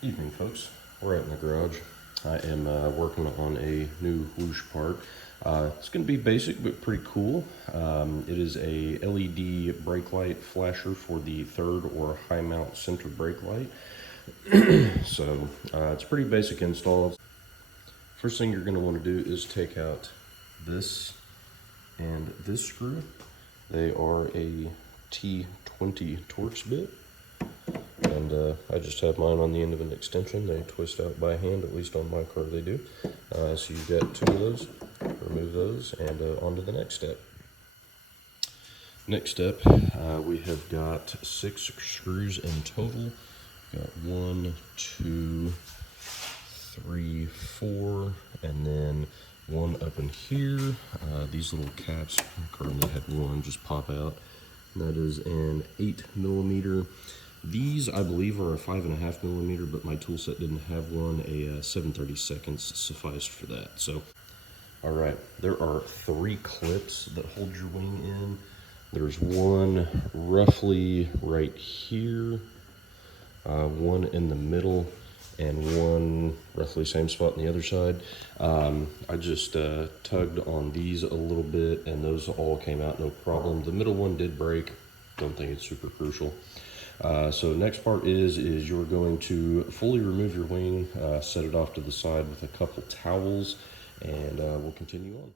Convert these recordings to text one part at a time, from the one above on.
Evening, folks. We're out in the garage. I am working on a new Whoosh part. It's going to be basic but pretty cool. It is a LED brake light flasher for the third or high mount center brake light. So it's pretty basic install. First thing you're going to want to do is take out this and this screw. They are a T20 Torx bit. And I just have mine on the end of an extension. They twist out by hand, at least on my car they do. So you've got two of those, remove those, and on to the next step. Next step, we have got 6 screws in total. Got 1, 2, 3, 4, and then one up in here. These little caps, currently had one, just pop out. And that is an 8mm. These, I believe, are a 5.5mm, but my tool set didn't have one. A 7/32 sufficed for that. So, all right, there are 3 clips that hold your wing in. There's one roughly right here, one in the middle, and one roughly same spot on the other side. I just tugged on these a little bit, and those all came out no problem. The middle one did break. Don't think it's super crucial. So next part is you're going to fully remove your wing, set it off to the side with a couple towels, and we'll continue on.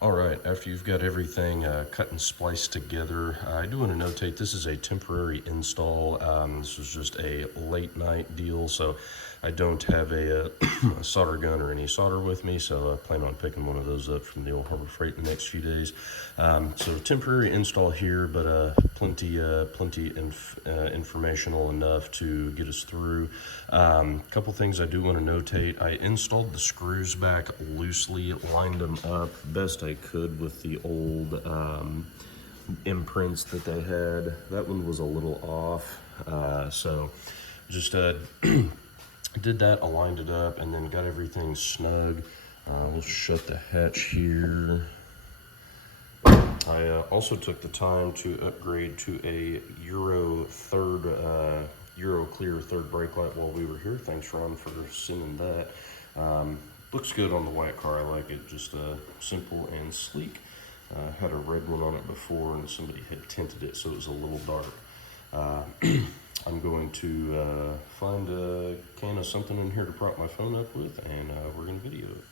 All right, after you've got everything cut and spliced together, I do want to notate this is a temporary install. This was just a late night deal, so I don't have a solder gun or any solder with me, so I plan on picking one of those up from the old Harbor Freight in the next few days. So temporary install here, but plenty informational enough to get us through. Couple things I do want to notate. I installed the screws back loosely, lined them up best I could with the old imprints that they had. That one was a little off, so just did that, aligned it up, and then got everything snug. We'll shut the hatch here. I also took the time to upgrade to a Euro Clear third brake light while we were here. Thanks, Ron, for sending that. Looks good on the white car. I like it. Just simple and sleek. Had a red one on it before, and somebody had tinted it, so it was a little dark. I'm going to find a can of something in here to prop my phone up with, and we're going to video it.